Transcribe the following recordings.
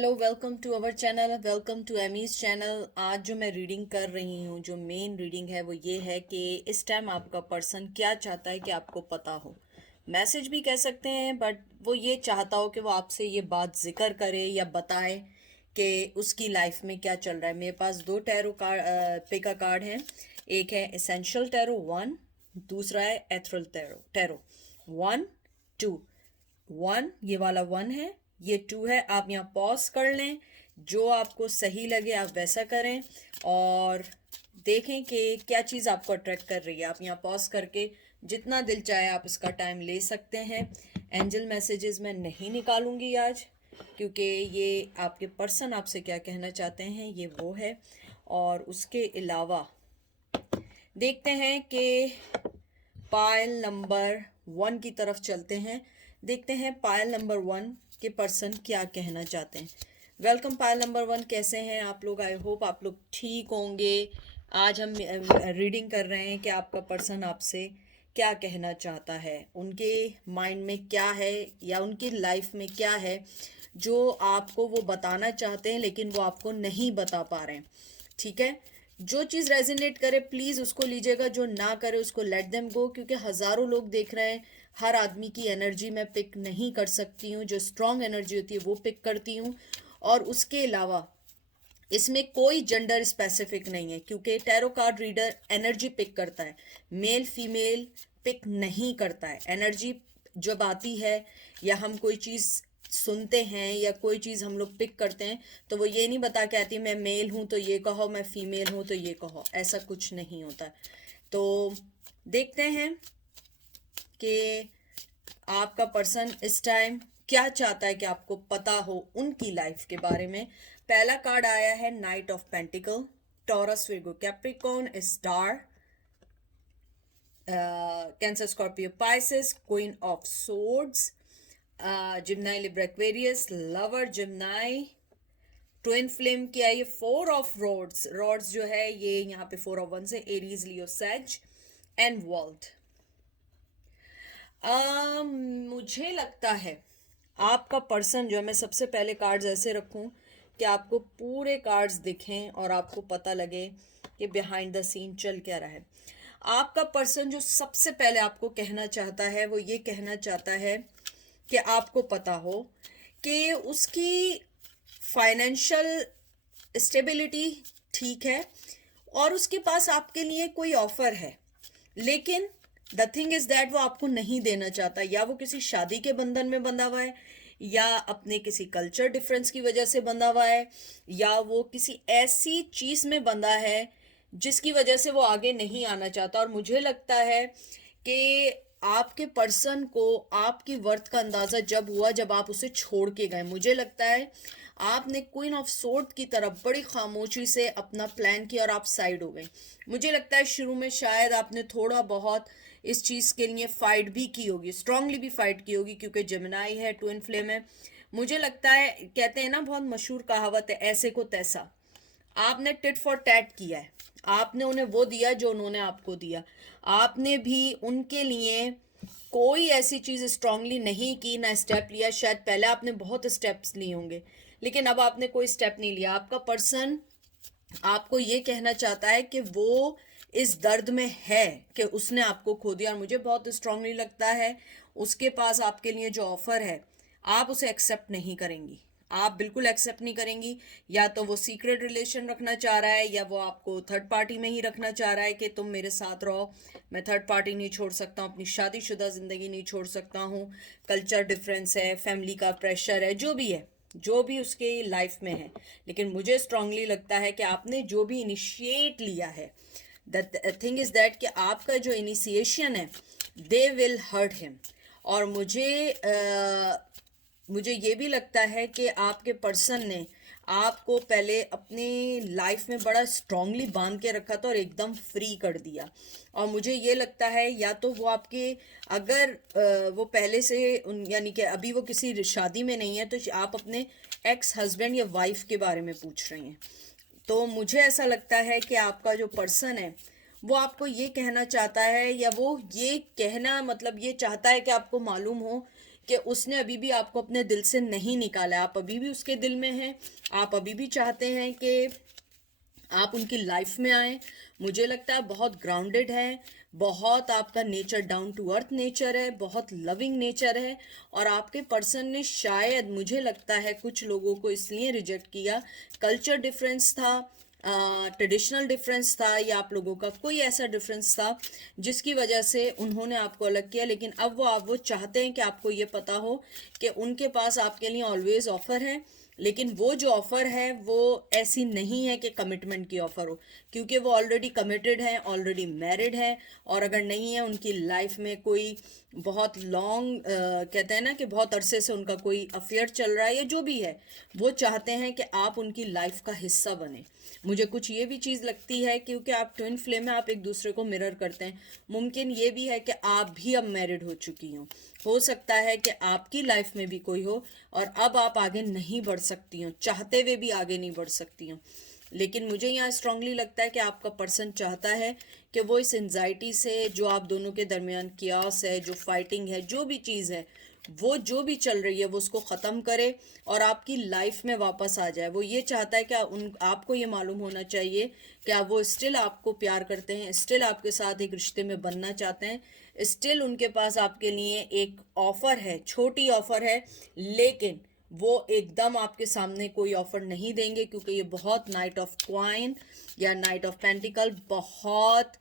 Hello, welcome to our channel, welcome to Amy's channel. आज जो मैं रीडिंग कर रही हूँ, जो मेन रीडिंग है वो ये है कि इस टाइम आपका पर्सन क्या चाहता है कि आपको पता हो। मैसेज भी कह सकते हैं, बट वो ये चाहता हो कि वो आपसे ये बात जिक्र करे या बताए कि उसकी लाइफ में क्या चल रहा है। मेरे पास दो टैरो कार्ड पे का कार्ड है। एक है एसेंशियल टैरो 1, दूसरा है एथरल टैरो 1 2। 1 ये वाला 1 है, ये 2 है। आप यहाँ पॉज कर लें, जो आपको सही लगे आप वैसा करें और देखें कि क्या चीज़ आपको अट्रैक्ट कर रही है। आप यहाँ पॉज करके जितना दिल चाहे आप इसका टाइम ले सकते हैं। एंजल मैसेजेस मैं नहीं निकालूंगी आज, क्योंकि ये आपके पर्सन आपसे क्या कहना चाहते हैं ये वो है। और उसके अलावा देखते हैं कि पायल नंबर 1 की तरफ चलते हैं। देखते हैं पायल नंबर 1 के पर्सन क्या कहना चाहते हैं। वेलकम पायल नंबर 1, कैसे हैं आप लोग? आई होप आप लोग ठीक होंगे। आज हम रीडिंग कर रहे हैं कि आपका पर्सन आपसे क्या कहना चाहता है, उनके माइंड में क्या है या उनकी लाइफ में क्या है जो आपको वो बताना चाहते हैं लेकिन वो आपको नहीं बता पा रहे हैं। ठीक है, जो चीज़ रेजिनेट करे प्लीज़ उसको लीजिएगा, जो ना करे उसको लेट देम गो, क्योंकि हज़ारों लोग देख रहे हैं। हर आदमी की एनर्जी मैं पिक नहीं कर सकती हूँ, जो स्ट्रॉन्ग एनर्जी होती है वो पिक करती हूँ। और उसके अलावा इसमें कोई जेंडर स्पेसिफिक नहीं है, क्योंकि tarot card reader energy pick करता है, मेल फीमेल पिक नहीं करता है। एनर्जी जब आती है या हम कोई चीज़ सुनते हैं या कोई चीज़ हम लोग पिक करते हैं तो वो ये नहीं बता के आती मैं मेल हूँ तो ये कहो, मैं फीमेल हूँ तो ये कहो, ऐसा कुछ नहीं होता। तो देखते हैं कि आपका पर्सन इस टाइम क्या चाहता है कि आपको पता हो उनकी लाइफ के बारे में। पहला कार्ड आया है knight of pentacle, Taurus Virgo Capricorn star, Cancer Scorpio Pisces, queen of swords, Gemini Libra Aquarius, lover Gemini, twin flame की आई है 4 ऑफ रोड्स। रोड्स जो है ये यहाँ पे 4 ऑफ वन से Aries Leo says and world. मुझे लगता है आपका पर्सन जो है, मैं सबसे पहले कार्ड्स ऐसे रखूं कि आपको पूरे कार्ड्स दिखें और आपको पता लगे कि बिहाइंड द सीन चल क्या रहा है। आपका पर्सन जो सबसे पहले आपको कहना चाहता है वो ये कहना चाहता है कि आपको पता हो कि उसकी फाइनेंशियल स्टेबिलिटी ठीक है और उसके पास आपके लिए कोई ऑफर है, लेकिन द थिंग इज दैट वो आपको नहीं देना चाहता। या वो किसी शादी के बंधन में बंधा हुआ है, या अपने किसी कल्चर डिफरेंस की वजह से बंधा हुआ है, या वो किसी ऐसी चीज में बंधा है जिसकी वजह से वो आगे नहीं आना चाहता। और मुझे लगता है कि आपके पर्सन को आपकी वर्थ का अंदाजा जब हुआ जब आप उसे छोड़ के गए। मुझे लगता है आपने क्वीन ऑफ सोर्ड की तरफ बड़ी खामोशी से अपना प्लान किया और आप साइड हो गए। मुझे लगता है शुरू में शायद आपने थोड़ा बहुत इस चीज़ के लिए फाइट भी की होगी, स्ट्रांगली भी फाइट की होगी, क्योंकि जेमिनाई है, ट्विन फ्लेम है। मुझे लगता है, कहते हैं ना बहुत मशहूर कहावत है, ऐसे को तैसा। आपने टिट फॉर टैट किया है, आपने उन्हें वो दिया जो उन्होंने आपको दिया। आपने भी उनके लिए कोई ऐसी चीज़ स्ट्रांगली नहीं की, ना स्टेप लिया। शायद पहले आपने बहुत स्टेप्स लिए होंगे लेकिन अब आपने कोई स्टेप नहीं लिया। आपका पर्सन आपको ये कहना चाहता है कि वो इस दर्द में है कि उसने आपको खो दिया। और मुझे बहुत स्ट्रांगली लगता है उसके पास आपके लिए जो ऑफर है आप उसे एक्सेप्ट नहीं करेंगी, आप बिल्कुल एक्सेप्ट नहीं करेंगी। या तो वो सीक्रेट रिलेशन रखना चाह रहा है या वो आपको थर्ड पार्टी में ही रखना चाह रहा है कि तुम मेरे साथ रहो, मैं थर्ड पार्टी नहीं छोड़ सकता हूँ, अपनी शादीशुदा ज़िंदगी नहीं छोड़ सकता हूँ। कल्चर डिफरेंस है, फैमिली का प्रेशर है, जो भी है, जो भी उसके लाइफ में है। लेकिन मुझे स्ट्रांगली लगता है कि आपने जो भी इनिशिएट लिया है, द थिंग इज दैट कि आपका जो इनिशिएशन है दे विल हर्ट हिम। और मुझे ये भी लगता है कि आपके पर्सन ने आपको पहले अपनी लाइफ में बड़ा स्ट्रांगली बांध के रखा था और एकदम फ्री कर दिया। और मुझे ये लगता है या तो वो आपके, अगर वो पहले से यानी कि अभी वो किसी शादी में नहीं है तो आप अपने एक्स हस्बैंड या वाइफ के बारे में पूछ रही हैं। तो मुझे ऐसा लगता है कि आपका जो पर्सन है वो आपको ये कहना चाहता है, या वो ये कहना मतलब ये चाहता है कि आपको मालूम हो कि उसने अभी भी आपको अपने दिल से नहीं निकाला, आप अभी भी उसके दिल में हैं, आप अभी भी चाहते हैं कि आप उनकी लाइफ में आए। मुझे लगता है बहुत ग्राउंडेड है, बहुत आपका nature down to earth nature है, बहुत लविंग नेचर है। और आपके पर्सन ने शायद, मुझे लगता है, कुछ लोगों को इसलिए रिजेक्ट किया, कल्चर डिफरेंस था, ट्रेडिशनल डिफरेंस था, या आप लोगों का कोई ऐसा डिफरेंस था जिसकी वजह से उन्होंने आपको अलग किया। लेकिन अब वो चाहते हैं कि आपको ये पता हो कि उनके पास आपके लिए ऑलवेज ऑफर है, लेकिन वो जो ऑफर है वो ऐसी नहीं है कि कमिटमेंट की ऑफर हो, क्योंकि वो ऑलरेडी कमिटेड है, ऑलरेडी मैरिड है। और अगर नहीं है, उनकी लाइफ में कोई बहुत लॉन्ग, कहते हैं ना कि बहुत अरसे से उनका कोई अफेयर चल रहा है, या जो भी है, वो चाहते हैं कि आप उनकी लाइफ का हिस्सा बने। मुझे कुछ ये भी चीज़ लगती है, क्योंकि आप ट्विन फ्लेम में, आप एक दूसरे को मिरर करते हैं। मुमकिन ये भी है कि आप भी अब मैरिड हो चुकी हो सकता है कि आपकी लाइफ में भी कोई हो और अब आप आगे नहीं बढ़ सकती हो, चाहते हुए भी आगे नहीं बढ़ सकती हो। लेकिन मुझे यहाँ स्ट्रांगली लगता है कि आपका पर्सन चाहता है कि वो इस एंजाइटी से, जो आप दोनों के दरमियान कियास है, जो फाइटिंग है, जो भी चीज़ है, वो जो भी चल रही है, वो उसको ख़त्म करे और आपकी लाइफ में वापस आ जाए। वो ये चाहता है कि आपको ये मालूम होना चाहिए कि वो स्टिल आपको प्यार करते हैं, स्टिल आपके साथ एक रिश्ते में बनना चाहते हैं, स्टिल उनके पास आपके लिए एक ऑफ़र है, छोटी ऑफ़र है। लेकिन वो एकदम आपके सामने कोई ऑफर नहीं देंगे, क्योंकि ये बहुत नाइट ऑफ क्वाइन या नाइट ऑफ पेंटिकल बहुत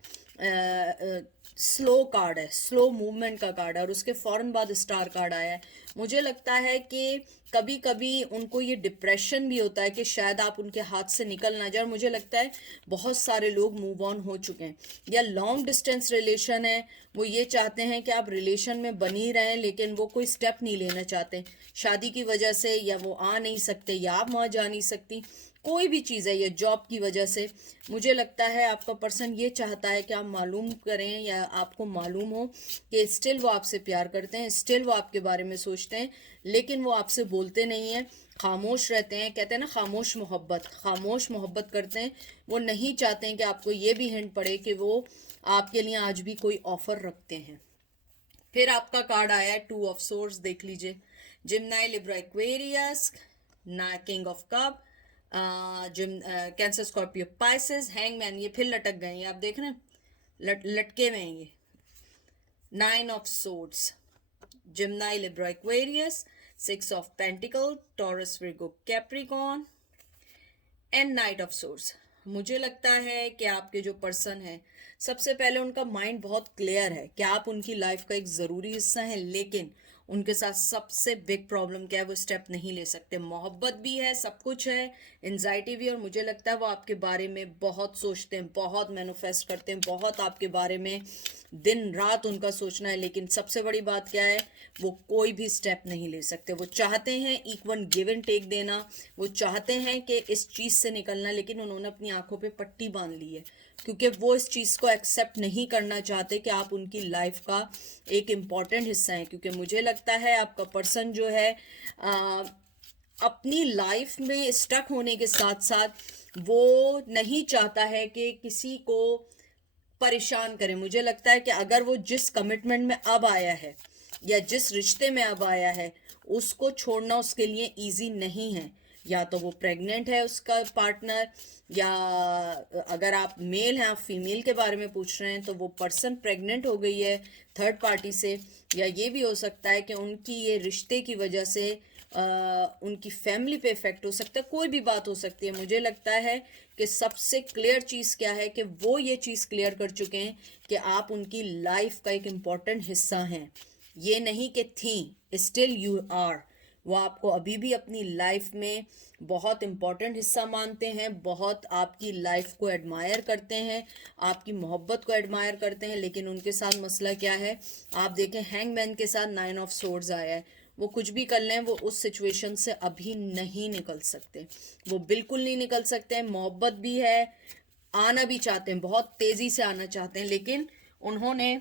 स्लो कार्ड है, स्लो मूवमेंट का कार्ड है, और उसके फौरन बाद स्टार कार्ड आया है। मुझे लगता है कि कभी कभी उनको ये डिप्रेशन भी होता है कि शायद आप उनके हाथ से निकल ना जाए। और मुझे लगता है बहुत सारे लोग मूव ऑन हो चुके हैं, या लॉन्ग डिस्टेंस रिलेशन है, वो ये चाहते हैं कि आप रिलेशन में बनी रहें, लेकिन वो कोई स्टेप नहीं लेना चाहते शादी की वजह से, या वो आ नहीं सकते, या आप वहाँ जा नहीं सकती, कोई भी चीज़ है, या जॉब की वजह से। मुझे लगता है आपका पर्सन ये चाहता है कि आप मालूम करें, या आपको मालूम हो कि स्टिल वो आपसे प्यार करते हैं, स्टिल वो आपके बारे में सोचते हैं, लेकिन वो आपसे बोलते नहीं हैं, खामोश रहते हैं। कहते हैं ना, खामोश मोहब्बत करते हैं। वो नहीं चाहते हैं कि आपको ये भी हिंट पड़े कि वो आपके लिए आज भी कोई ऑफर रखते हैं। फिर आपका कार्ड आया है 2 ऑफ सोर्ड्स, देख लीजिए। जिम्नाई, लिब्रा, एक्वेरियस, ना king of cup, cancer, Scorpio, Pisces, hangman. ये फिर लटक गए हैं, आप देख रहे हैं, लटके में हैं ये। 9 of swords, Gemini, Libra, Aquarius, 6 of pentacle, Taurus, Virgo, Capricorn, and knight of swords. मुझे लगता है कि आपके जो पर्सन है, सबसे पहले उनका माइंड बहुत क्लियर है कि आप उनकी लाइफ का एक ज़रूरी हिस्सा है, लेकिन उनके साथ सबसे बिग प्रॉब्लम क्या है, वो स्टेप नहीं ले सकते। मोहब्बत भी है, सब कुछ है, एंजाइटी भी, और मुझे लगता है वो आपके बारे में बहुत सोचते हैं, बहुत मैनिफेस्ट करते हैं, बहुत आपके बारे में दिन रात उनका सोचना है। लेकिन सबसे बड़ी बात क्या है, वो कोई भी स्टेप नहीं ले सकते। वो चाहते हैं इक्वल गिव एंड टेक देना, वो चाहते हैं कि इस चीज़ से निकलना, लेकिन उन्होंने अपनी आंखों पे पट्टी बांध ली है, क्योंकि वो इस चीज़ को एक्सेप्ट नहीं करना चाहते कि आप उनकी लाइफ का एक इम्पॉर्टेंट हिस्सा हैं। क्योंकि मुझे लगता है आपका पर्सन जो है, अपनी लाइफ में स्टक होने के साथ साथ वो नहीं चाहता है कि किसी को परेशान करे। मुझे लगता है कि अगर वो जिस कमिटमेंट में अब आया है, या जिस रिश्ते में अब आया है, उसको छोड़ना उसके लिए इजी नहीं है। या तो वो प्रेग्नेंट है उसका पार्टनर, या अगर आप मेल हैं, आप फीमेल के बारे में पूछ रहे हैं, तो वो पर्सन प्रेग्नेंट हो गई है थर्ड पार्टी से। या ये भी हो सकता है कि उनकी ये रिश्ते की वजह से उनकी फैमिली पे इफेक्ट हो सकता है, कोई भी बात हो सकती है। मुझे लगता है कि सबसे क्लियर चीज़ क्या है कि वो ये चीज़ क्लियर कर चुके हैं कि आप उनकी लाइफ का एक इम्पॉर्टेंट हिस्सा हैं। ये नहीं कि थी, स्टिल यू आर। वो आपको अभी भी अपनी लाइफ में बहुत इम्पॉर्टेंट हिस्सा मानते हैं, बहुत आपकी लाइफ को एडमायर करते हैं, आपकी मोहब्बत को एडमायर करते हैं। लेकिन उनके साथ मसला क्या है, आप देखें, हैंगमैन के साथ 9 ऑफ सोर्ड्स आया है। वो कुछ भी कर लें, वो उस सिचुएशन से अभी नहीं निकल सकते, वो बिल्कुल नहीं निकल सकते। मोहब्बत भी है, आना भी चाहते हैं, बहुत तेज़ी से आना चाहते हैं, लेकिन उन्होंने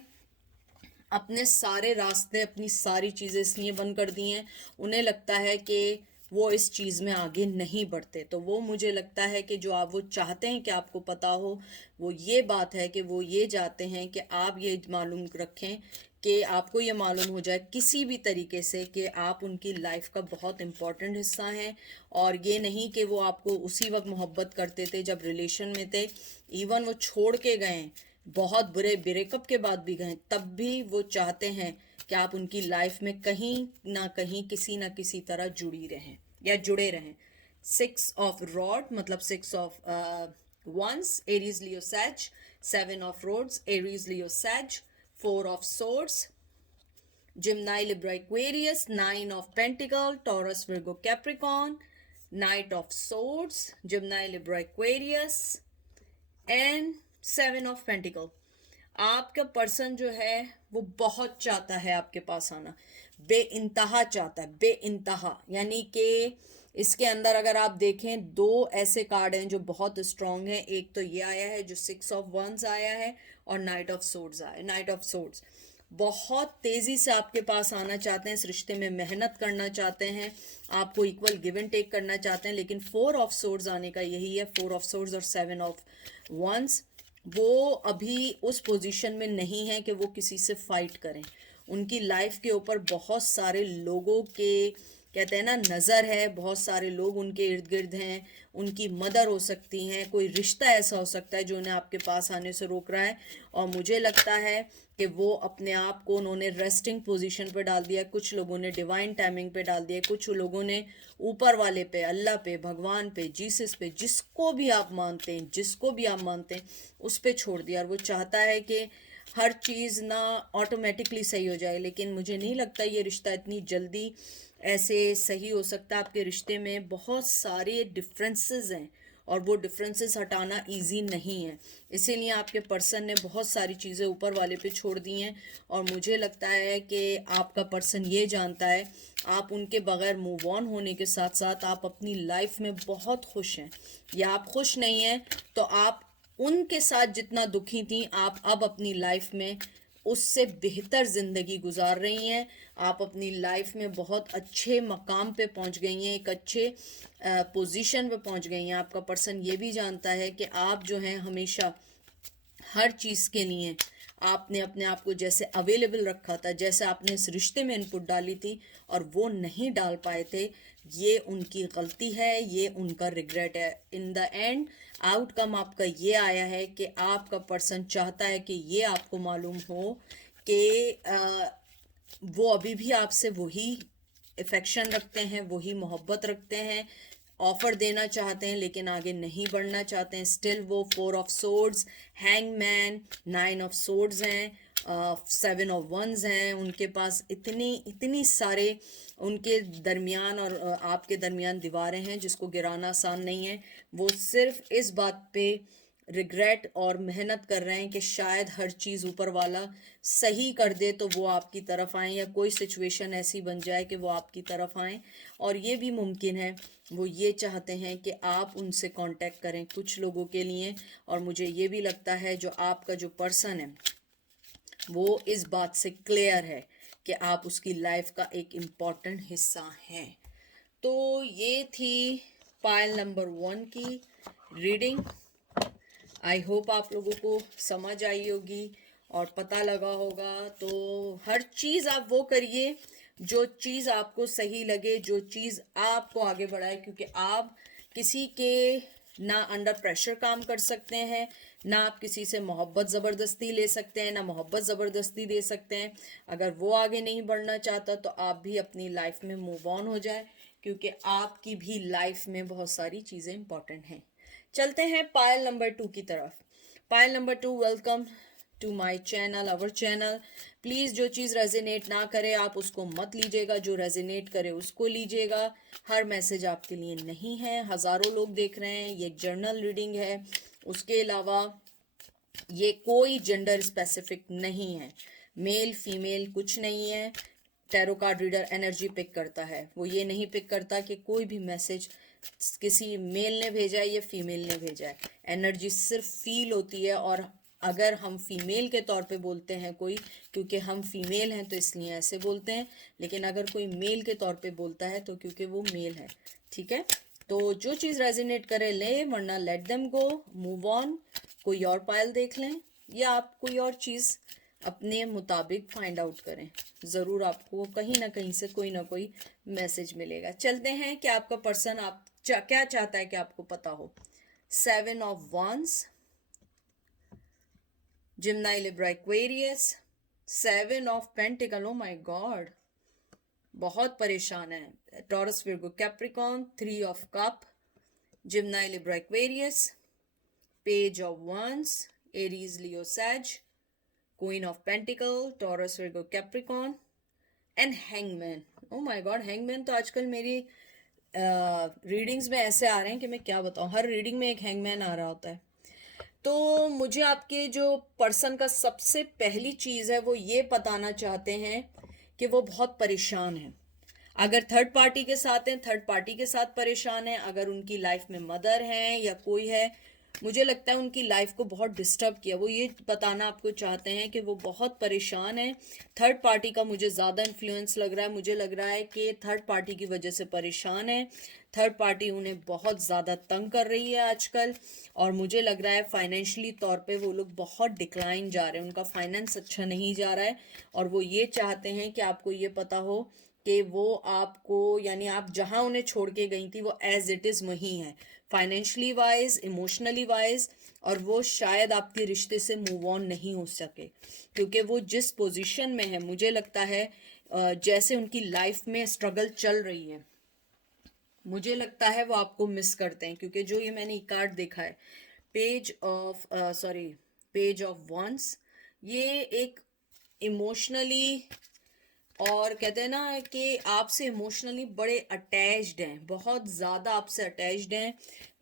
अपने सारे रास्ते, अपनी सारी चीज़ें इसलिए बंद कर दी हैं, उन्हें लगता है कि वो इस चीज़ में आगे नहीं बढ़ते। तो वो, मुझे लगता है कि जो आप वो चाहते हैं कि आपको पता हो, वो ये बात है कि वो ये चाहते हैं कि आप ये मालूम रखें कि आपको ये मालूम हो जाए किसी भी तरीके से कि आप उनकी लाइफ का बहुत इम्पोर्टेंट हिस्सा हैं, और ये नहीं कि वो आपको उसी वक्त मोहब्बत करते थे जब रिलेशन में थे, इवन वो छोड़ के गए, बहुत बुरे ब्रेकअप के बाद भी गए, तब भी वो चाहते हैं कि आप उनकी लाइफ में कहीं ना कहीं किसी ना किसी तरह जुड़ी रहें या जुड़े रहें। 6 ऑफ रॉड मतलब 6 ऑफ वंस, एरीज लियो सैज। 7 of roads, Aries Leo Sag. 4 of swords, Gemini, Libra, Aquarius. 9 of Pentacle, Taurus, Virgo, Capricorn. Knight of Swords, Gemini, Libra, Aquarius. And 7 of pentacle. आपका पर्सन जो है वो बहुत चाहता है आपके पास आना, बेइंतहा चाहता है, बेइंतहा। यानी कि इसके अंदर अगर आप देखें, दो ऐसे कार्ड हैं जो बहुत स्ट्रांग हैं। एक तो ये आया है जो 6 ऑफ वंस आया है, और नाइट ऑफ सोर्ड्स आया। नाइट ऑफ सोर्ड्स बहुत तेजी से आपके पास आना चाहते हैं, इस रिश्ते में मेहनत करना चाहते हैं, आपको इक्वल गिव एंड टेक करना चाहते हैं। लेकिन 4 ऑफ सोर्ड्स आने का यही है, 4 ऑफ सोर्ड्स और 7 ऑफ वंस, वो अभी उस पोजीशन में नहीं है कि वो किसी से फाइट करें। उनकी लाइफ के ऊपर बहुत सारे लोगों के, कहते हैं ना, नज़र है, बहुत सारे लोग उनके इर्द गिर्द हैं, उनकी मदर हो सकती हैं, कोई रिश्ता ऐसा हो सकता है जो उन्हें आपके पास आने से रोक रहा है। और मुझे लगता है कि वो अपने आप को उन्होंने रेस्टिंग पोजीशन पे डाल दिया, कुछ लोगों ने डिवाइन टाइमिंग पे डाल दिया, कुछ लोगों ने ऊपर वाले पे, अल्लाह पे, भगवान पे, जीसस पे, जिसको भी आप मानते हैं, जिसको भी आप मानते हैं, उस पे छोड़ दिया। और वो चाहता है कि हर चीज़ ना ऑटोमेटिकली सही हो जाए, लेकिन मुझे नहीं लगता ये रिश्ता इतनी जल्दी ऐसे सही हो सकता है। आपके रिश्ते में बहुत सारे डिफरेंसेस हैं, और वो डिफरेंसेस हटाना इजी नहीं है, इसीलिए आपके पर्सन ने बहुत सारी चीज़ें ऊपर वाले पे छोड़ दी हैं। और मुझे लगता है कि आपका पर्सन ये जानता है आप उनके बगैर मूव ऑन होने के साथ साथ आप अपनी लाइफ में बहुत खुश हैं, या आप खुश नहीं हैं तो आप उनके साथ जितना दुखी थी, आप अब अपनी लाइफ में उससे बेहतर ज़िंदगी गुजार रही हैं। आप अपनी लाइफ में बहुत अच्छे मकाम पे पहुंच गई हैं, एक अच्छे पोजीशन पे पहुंच गई हैं। आपका पर्सन ये भी जानता है कि आप जो हैं हमेशा हर चीज़ के लिए आपने अपने आप को जैसे अवेलेबल रखा था, जैसे आपने इस रिश्ते में इनपुट डाली थी और वो नहीं डाल पाए थे, ये उनकी गलती है, ये उनका रिग्रेट है। इन द एंड आउटकम आपका ये आया है कि आपका पर्सन चाहता है कि ये आपको मालूम हो कि वो अभी भी आपसे वही इफेक्शन रखते हैं, वही मोहब्बत रखते हैं, ऑफर देना चाहते हैं, लेकिन आगे नहीं बढ़ना चाहते हैं। स्टिल वो 4 of swords, hangman, 9 of swords हैं, 7 ऑफ वंस हैं। उनके पास इतनी इतनी सारे उनके दरमियान और आपके दरमियान दीवारें हैं जिसको गिराना आसान नहीं है। वो सिर्फ इस बात पे रिग्रेट और मेहनत कर रहे हैं कि शायद हर चीज़ ऊपर वाला सही कर दे तो वो आपकी तरफ आएँ, या कोई सिचुएशन ऐसी बन जाए कि वो आपकी तरफ आएँ। और ये भी मुमकिन है, वो ये चाहते हैं कि आप उनसे कांटेक्ट करें कुछ लोगों के लिए। और मुझे ये भी लगता है जो आपका जो पर्सन है वो इस बात से क्लियर है कि आप उसकी लाइफ का एक इम्पॉर्टेंट हिस्सा हैं। तो ये थी पायल नंबर 1 की रीडिंग। आई होप आप लोगों को समझ आई होगी और पता लगा होगा। तो हर चीज़ आप वो करिए जो चीज़ आपको सही लगे, जो चीज़ आपको आगे बढ़ाए, क्योंकि आप किसी के ना अंडर प्रेशर काम कर सकते हैं, ना आप किसी से मोहब्बत ज़बरदस्ती ले सकते हैं, ना मोहब्बत ज़बरदस्ती दे सकते हैं। अगर वो आगे नहीं बढ़ना चाहता तो आप भी अपनी लाइफ में मूव ऑन हो जाए, क्योंकि आपकी भी लाइफ में बहुत सारी चीज़ें इंपॉर्टेंट हैं। चलते हैं पायल नंबर 2 की तरफ। Payal number 2, welcome to my channel, our channel. Please जो चीज़ रेजोनेट ना करे आप उसको मत लीजिएगा, जो रेजोनेट करे उसको लीजिएगा। हर मैसेज आपके लिए नहीं है, हज़ारों लोग देख रहे हैं, ये एक जर्नल रीडिंग है। उसके अलावा ये कोई जेंडर स्पेसिफिक नहीं है, मेल फीमेल कुछ नहीं है। Tarot card reader energy pick करता है, वो ये नहीं पिक करता कि कोई भी मैसेज किसी मेल ने भेजा है या फीमेल ने भेजा है। एनर्जी सिर्फ फील होती है। और अगर हम फीमेल के तौर पे बोलते हैं कोई, क्योंकि हम फीमेल हैं तो इसलिए ऐसे बोलते हैं, लेकिन अगर कोई मेल के तौर पे बोलता है तो क्योंकि वो मेल है। ठीक है, तो जो चीज़ रेजोनेट करे ले, वरना let them go, move on. कोई और पायल देख लें, या आप कोई और चीज़ अपने मुताबिक फाइंड आउट करें, ज़रूर आपको कहीं ना कहीं से कोई ना कोई मैसेज मिलेगा। चलते हैं कि आपका पर्सन क्या चाहता है कि आपको पता हो। 7 of Wands, Gemini, Libra, Aquarius, 7 of Pentacles, oh my God, बहुत परेशान है। Taurus, Virgo, Capricorn, 3 of Cup, Gemini, Libra, Aquarius, Page of Wands, Aries, Leo, Sag, Queen of Pentacle, Taurus, Virgo, Capricorn and hangman. Oh my God, hangman तो आजकल मेरी readings में ऐसे आ रहे हैं कि मैं क्या बताऊं, हर रीडिंग में एक हैंगमैन आ रहा होता है। तो मुझे आपके जो पर्सन का सबसे पहली चीज़ है वो ये बताना चाहते हैं कि वो बहुत परेशान है। अगर थर्ड पार्टी के साथ हैं, थर्ड पार्टी के साथ परेशान है। अगर उनकी लाइफ में मदर हैं या कोई है, मुझे लगता है उनकी लाइफ को बहुत डिस्टर्ब किया। वो ये बताना आपको चाहते हैं कि वो बहुत परेशान है। थर्ड पार्टी का मुझे ज़्यादा इन्फ्लुएंस लग रहा है। मुझे लग रहा है कि थर्ड पार्टी की वजह से परेशान है। थर्ड पार्टी उन्हें बहुत ज़्यादा तंग कर रही है आजकल। और मुझे लग रहा है फाइनेंशियली तौर पे वो लोग बहुत डिक्लाइन जा रहे हैं, उनका फाइनेंस अच्छा नहीं जा रहा है। और वो ये चाहते हैं कि आपको ये पता हो कि वो आपको, यानी आप जहां उन्हें छोड़ के गई थी वो एज इट इज़ वहीं है, फाइनेंशियली वाइज, इमोशनली वाइज। और वो शायद आपके रिश्ते से मूव ऑन नहीं हो सके, क्योंकि वो जिस पोजीशन में है, मुझे लगता है जैसे उनकी लाइफ में स्ट्रगल चल रही है, मुझे लगता है वो आपको मिस करते हैं। क्योंकि जो ये मैंने कार्ड देखा है, पेज ऑफ वंस, ये एक इमोशनली, और कहते हैं ना कि आपसे इमोशनली बड़े अटैच्ड हैं, बहुत ज़्यादा आपसे अटैच्ड हैं।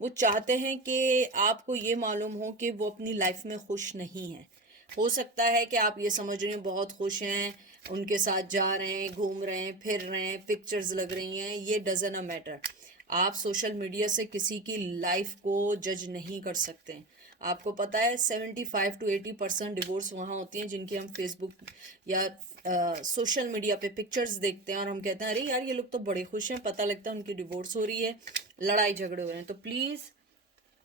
वो चाहते हैं कि आपको ये मालूम हो कि वो अपनी लाइफ में खुश नहीं है। हो सकता है कि आप ये समझ रहे हैं बहुत खुश हैं, उनके साथ जा रहे हैं, घूम रहे हैं, फिर रहे हैं, पिक्चर्स लग रही हैं, ये डजन अ मैटर। आप सोशल मीडिया से किसी की लाइफ को जज नहीं कर सकते हैं। आपको पता है 75 to 80% डिवोर्स वहाँ होती हैं जिनकी हम फेसबुक या सोशल मीडिया पे पिक्चर्स देखते हैं और हम कहते हैं अरे यार ये लोग तो बड़े खुश हैं, पता लगता है उनकी डिवोर्स हो रही है, लड़ाई झगड़े हो रहे हैं। तो प्लीज़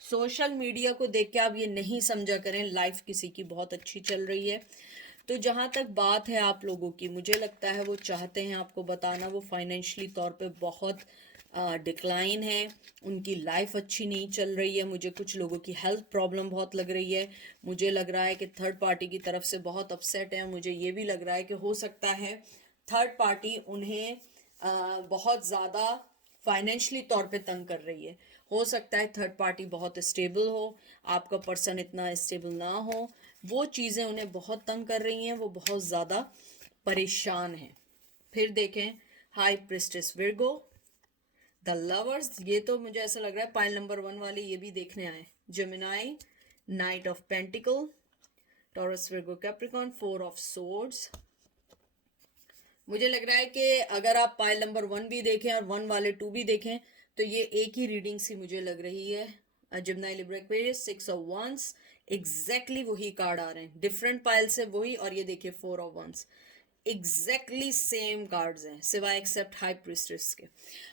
सोशल मीडिया को देख के आप ये नहीं समझा करें लाइफ किसी की बहुत अच्छी चल रही है। तो जहाँ तक बात है आप लोगों की, मुझे लगता है वो चाहते हैं आपको बताना, वो फाइनेंशियली तौर पे बहुत डिक्लाइन है, उनकी लाइफ अच्छी नहीं चल रही है। मुझे कुछ लोगों की हेल्थ प्रॉब्लम बहुत लग रही है। मुझे लग रहा है कि थर्ड पार्टी की तरफ से बहुत अपसेट है। मुझे ये भी लग रहा है कि हो सकता है थर्ड पार्टी उन्हें बहुत ज़्यादा फाइनेंशियली तौर पे तंग कर रही है। हो सकता है थर्ड पार्टी बहुत स्टेबल हो, आपका पर्सन इतना स्टेबल ना हो। वो चीज़ें उन्हें बहुत तंग कर रही हैं, वो बहुत ज़्यादा परेशान हैं। फिर देखें high priestess Virgo, the lovers, ये तो मुझे ऐसा लग रहा है पाइल नंबर 1 वाले ये भी देखने आए। Gemini, night of pentacle, Taurus, Virgo, Capricorn, 4 of Swords। मुझे लग रहा है कि अगर आप पाइल नंबर 1 भी देखें और 1 वाले 2 भी देखें तो ये एक ही रीडिंग सी मुझे लग रही है। Gemini, Libra, Aquarius, 6 of Wands, exactly वही कार्ड आ रहे हैं, डिफरेंट पाइल से वही। और ये देखिए 4 of Wands, exactly same cards हैं सिवाय एक्सेप्ट हाई प्रिस्टेस के।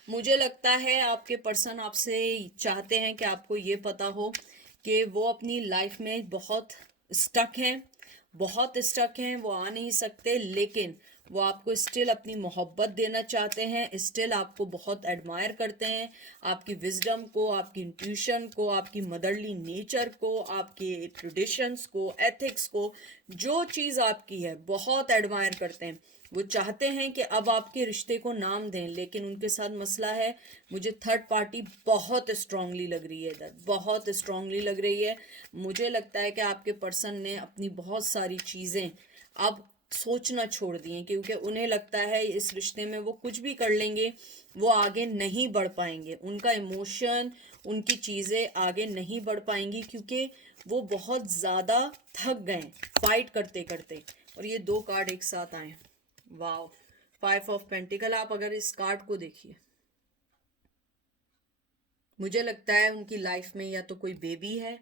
मुझे लगता है आपके पर्सन आपसे चाहते हैं कि आपको ये पता हो कि वो अपनी लाइफ में बहुत स्टक हैं, बहुत स्टक हैं, वो आ नहीं सकते, लेकिन वो आपको स्टिल अपनी मोहब्बत देना चाहते हैं, स्टिल आपको बहुत एडमायर करते हैं, आपकी विजडम को, आपकी इंट्यूशन को, आपकी मदरली नेचर को, आपके ट्रेडिशंस को, एथिक्स को, जो चीज़ आपकी है बहुत एडमायर करते हैं। वो चाहते हैं कि अब आपके रिश्ते को नाम दें, लेकिन उनके साथ मसला है, मुझे थर्ड पार्टी बहुत स्ट्रांगली लग रही है इधर, बहुत स्ट्रांगली लग रही है। मुझे लगता है कि आपके पर्सन ने अपनी बहुत सारी चीज़ें अब सोचना छोड़ दिए, क्योंकि उन्हें लगता है इस रिश्ते में वो कुछ भी कर लेंगे, वो आगे नहीं बढ़ पाएंगे, उनका इमोशन, उनकी चीज़ें आगे नहीं बढ़ पाएंगी, क्योंकि वो बहुत ज़्यादा थक गए फाइट करते करते। और ये 2 कार्ड एक साथ आए, वाओ, 5 of Pentacles। आप अगर इस कार्ड को देखिए, मुझे लगता है उनकी लाइफ में या तो कोई बेबी है,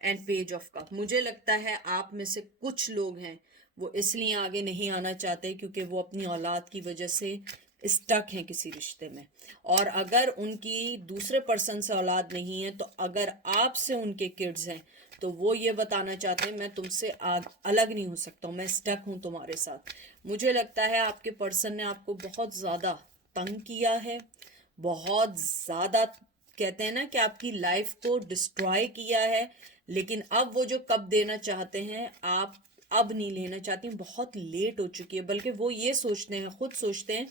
एंड पेज ऑफ कप। मुझे लगता है आप में से कुछ लोग हैं वो इसलिए आगे नहीं आना चाहते क्योंकि वो अपनी औलाद की वजह से स्टक हैं किसी रिश्ते में। और अगर उनकी दूसरे पर्सन से औलाद नहीं है, तो अगर आपसे उनके किड्स हैं, तो वो ये बताना चाहते हैं मैं तुमसे अलग नहीं हो सकता हूँ, मैं स्टक हूँ तुम्हारे साथ। मुझे लगता है आपके पर्सन ने आपको बहुत ज़्यादा तंग किया है, बहुत ज़्यादा, कहते हैं ना कि आपकी लाइफ को डिस्ट्रॉय किया है। लेकिन अब वो जो कब देना चाहते हैं, आप अब नहीं लेना चाहती, बहुत लेट हो चुकी है। बल्कि वो ये सोचते हैं, खुद सोचते हैं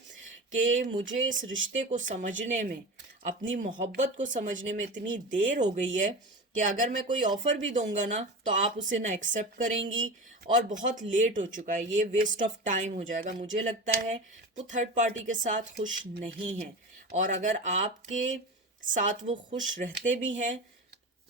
कि मुझे इस रिश्ते को समझने में, अपनी मोहब्बत को समझने में इतनी देर हो गई है कि अगर मैं कोई ऑफर भी दूंगा ना, तो आप उसे ना एक्सेप्ट करेंगी, और बहुत लेट हो चुका है, ये वेस्ट ऑफ टाइम हो जाएगा। मुझे लगता है वो थर्ड पार्टी के साथ खुश नहीं है। और अगर आपके साथ वो खुश रहते भी हैं,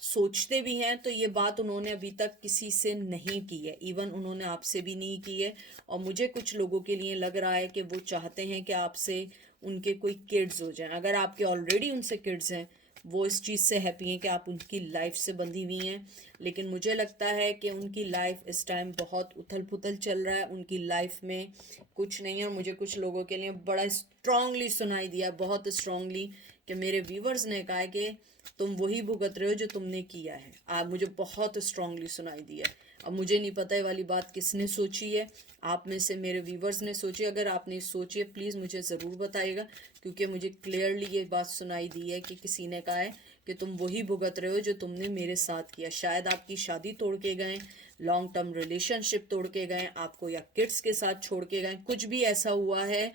सोचते भी हैं, तो ये बात उन्होंने अभी तक किसी से नहीं की है, इवन उन्होंने आपसे भी नहीं की है। और मुझे कुछ लोगों के लिए लग रहा है कि वो चाहते हैं कि आपसे उनके कोई किड्स हो जाएं। अगर आपके ऑलरेडी उनसे किड्स हैं, वो इस चीज़ से हैप्पी हैं कि आप उनकी लाइफ से बंधी हुई हैं। लेकिन मुझे लगता है कि उनकी लाइफ इस टाइम बहुत उथल पुथल चल रहा है, उनकी लाइफ में कुछ नहीं है। और मुझे कुछ लोगों के लिए बड़ा स्ट्रांगली सुनाई दिया, बहुत स्ट्रांगली, कि मेरे व्यूवर्स ने कहा है कि तुम वही भुगत रहे हो जो तुमने किया है। आप, मुझे बहुत स्ट्रांगली सुनाई दिया। अब मुझे नहीं पता ये वाली बात किसने सोची है, आप में से मेरे व्यूवर्स ने सोची। अगर आपने सोची है, प्लीज़ मुझे ज़रूर बताइएगा, क्योंकि मुझे क्लियरली ये बात सुनाई दी है कि किसी ने कहा है कि तुम वही भुगत रहे हो जो तुमने मेरे साथ किया। शायद आपकी शादी तोड़ के गए, लॉन्ग टर्म रिलेशनशिप तोड़ के गए आपको, या किड्स के साथ छोड़ के गए, कुछ भी ऐसा हुआ है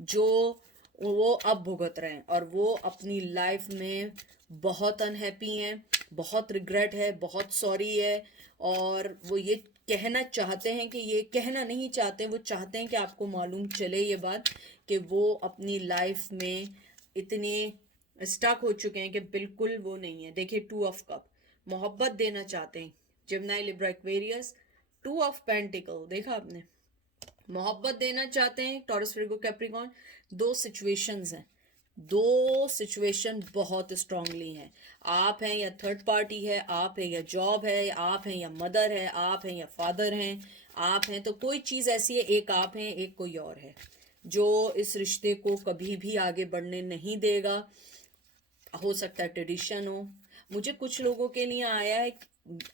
जो वो अब भुगत रहे हैं। और वो अपनी लाइफ में बहुत अनहैप्पी हैं, बहुत रिग्रेट है, बहुत सॉरी है। और वो ये कहना चाहते हैं, कि ये कहना नहीं चाहते, वो चाहते हैं कि आपको मालूम चले ये बात, कि वो अपनी लाइफ में इतने स्टक हो चुके हैं कि बिल्कुल वो नहीं है। देखिए, 2 ऑफ कप, मोहब्बत देना चाहते हैं, Gemini Libra Aquarius. 2 of pentacle देखा आपने, मोहब्बत देना चाहते हैं, टॉरस विर्गो कैप्रिकॉर्न। 2 सिचुएशंस हैं, 2 सिचुएशन बहुत स्ट्रांगली हैं। आप हैं या थर्ड पार्टी है, आप है या जॉब है, आप हैं या मदर है, आप हैं या फादर हैं, आप हैं तो कोई चीज़ ऐसी है, एक आप हैं, एक कोई और है, जो इस रिश्ते को कभी भी आगे बढ़ने नहीं देगा। हो सकता है ट्रेडिशन हो। मुझे कुछ लोगों के लिए आया है,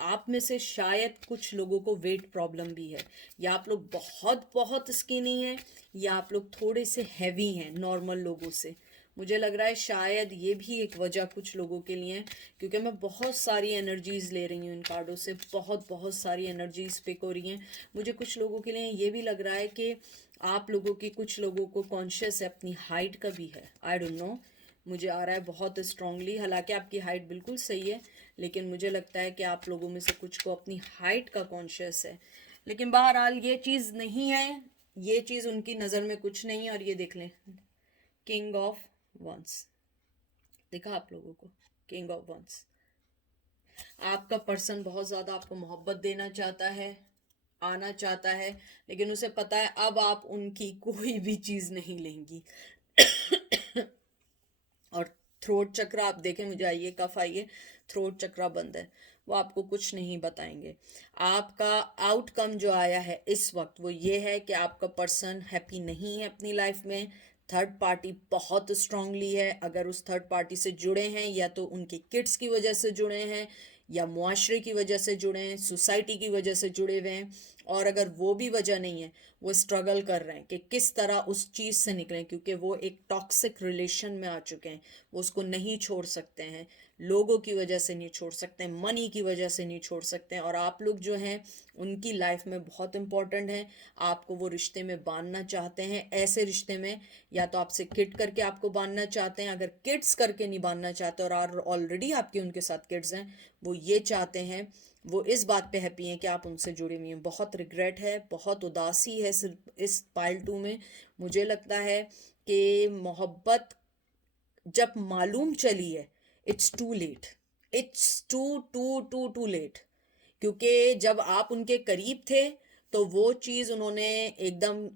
आप में से शायद कुछ लोगों को वेट प्रॉब्लम भी है, या आप लोग बहुत बहुत स्किनी हैं, या आप लोग थोड़े से हैवी हैं नॉर्मल लोगों से। मुझे लग रहा है शायद ये भी एक वजह कुछ लोगों के लिए है, क्योंकि मैं बहुत सारी एनर्जीज ले रही हूँ इन कार्डों से, बहुत बहुत सारी एनर्जीज पिक हो रही हैं। मुझे कुछ लोगों के लिए ये भी लग रहा है कि आप लोगों की, कुछ लोगों को कॉन्शियस है अपनी हाइट का भी है, आई डोंट नो, मुझे आ रहा है बहुत स्ट्रांगली। हालांकि आपकी हाइट बिल्कुल सही है, लेकिन मुझे लगता है कि आप लोगों में से कुछ को अपनी हाइट का कॉन्शियस है। लेकिन बहरहाल ये चीज़ नहीं है, ये चीज़ उनकी नज़र में कुछ नहीं है। और ये देख लें, किंग ऑफ वंस, देखा आप लोगों को, किंग ऑफ वंस। आपका पर्सन बहुत ज़्यादा आपको मोहब्बत देना चाहता है, आना चाहता है, लेकिन उसे पता है अब आप उनकी कोई भी चीज़ नहीं लेंगी। और थ्रोट चक्र आप देखें, मुझे आइए कफ आइए, थ्रोट चक्र बंद है, वो आपको कुछ नहीं बताएंगे। आपका आउटकम जो आया है इस वक्त वो ये है कि आपका पर्सन हैप्पी नहीं है अपनी लाइफ में। थर्ड पार्टी बहुत स्ट्रांगली है। अगर उस थर्ड पार्टी से जुड़े हैं, या तो उनके किड्स की वजह से जुड़े हैं, या मुआशरे की वजह से जुड़े हैं, सोसाइटी की वजह से जुड़े हुए हैं। और अगर वो भी वजह नहीं है, वो स्ट्रगल कर रहे हैं कि किस तरह उस चीज़ से निकलें, क्योंकि वो एक टॉक्सिक रिलेशन में आ चुके हैं, वो उसको नहीं छोड़ सकते हैं, लोगों की वजह से नहीं छोड़ सकते हैं, मनी की वजह से नहीं छोड़ सकते हैं। और आप लोग जो हैं उनकी लाइफ में बहुत इंपॉर्टेंट हैं, आपको वो रिश्ते में बांधना चाहते हैं। ऐसे रिश्ते में या तो आपसे किड करके आपको बांधना चाहते हैं, अगर किड्स करके नहीं बांधना चाहते और ऑलरेडी आपके उनके साथ किड्स हैं, वो ये चाहते हैं, वो इस बात पे हैप्पी हैं कि आप उनसे जुड़े हुए हैं। बहुत रिग्रेट है, बहुत उदासी है सिर्फ इस पाइल 2 में। मुझे लगता है कि मोहब्बत जब मालूम चली है, it's too late, it's too too too too late. क्योंकि जब आप उनके करीब थे, तो वो चीज़ उन्होंने एकदम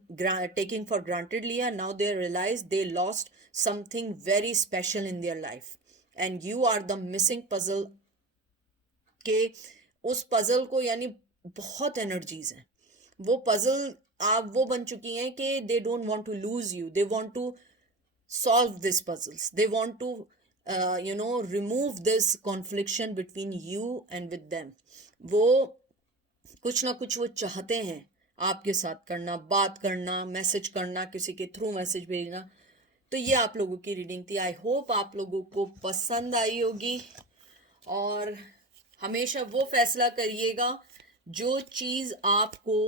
टेकिंग फॉर ग्रांटेड लिया। Now they realise they lost something very special in their life, and you are the missing puzzle के उस पजल को, यानी बहुत एनर्जीज हैं वो पजल, आप वो बन चुकी हैं कि they don't want to lose you, they want to solve these puzzles. They want to remove this confliction between you and with them. वो कुछ ना कुछ वो चाहते हैं आपके साथ करना, बात करना, मैसेज करना, किसी के थ्रू मैसेज भेजना। तो ये आप लोगों की रीडिंग थी। आई होप आप लोगों को पसंद आई होगी, और हमेशा वो फैसला करिएगा जो चीज़ आपको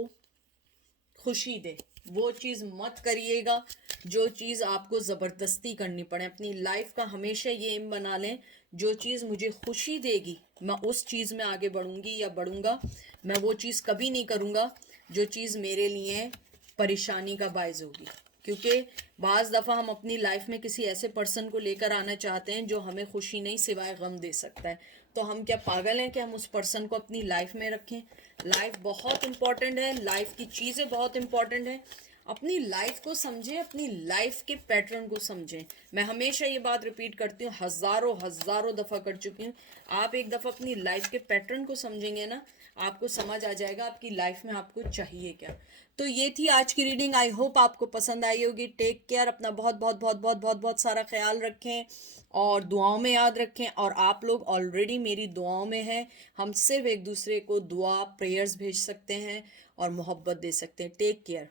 खुशी दे, वो चीज़ मत करिएगा जो चीज़ आपको ज़बरदस्ती करनी पड़े। अपनी लाइफ का हमेशा ये एम बना लें, जो चीज़ मुझे खुशी देगी मैं उस चीज़ में आगे बढ़ूंगी या बढ़ूंगा। मैं वो चीज़ कभी नहीं करूँगा जो चीज़ मेरे लिए परेशानी का बायस होगी, क्योंकि बाज़ दफ़ा हम अपनी लाइफ में किसी ऐसे पर्सन को लेकर आना चाहते हैं जो हमें खुशी नहीं सिवाय गम दे सकता है। तो हम क्या पागल हैं कि हम उस पर्सन को अपनी लाइफ में रखें? लाइफ बहुत इंपॉर्टेंट है, लाइफ की चीज़ें बहुत इंपॉर्टेंट हैं। अपनी लाइफ को समझें, अपनी लाइफ के पैटर्न को समझें। मैं हमेशा ये बात रिपीट करती हूँ, हज़ारों हज़ारों दफ़ा कर चुकी हूँ। आप एक दफ़ा अपनी लाइफ के पैटर्न को समझेंगे ना, आपको समझ आ जाएगा आपकी लाइफ में आपको चाहिए क्या। तो ये थी आज की रीडिंग। आई होप आपको पसंद आई होगी। टेक केयर, अपना बहुत बहुत बहुत बहुत बहुत बहुत सारा ख्याल रखें और दुआओं में याद रखें। और आप लोग ऑलरेडी मेरी दुआओं में हैं। हम सिर्फ एक दूसरे को दुआ प्रेयर्स भेज सकते हैं और मोहब्बत दे सकते हैं। Take care.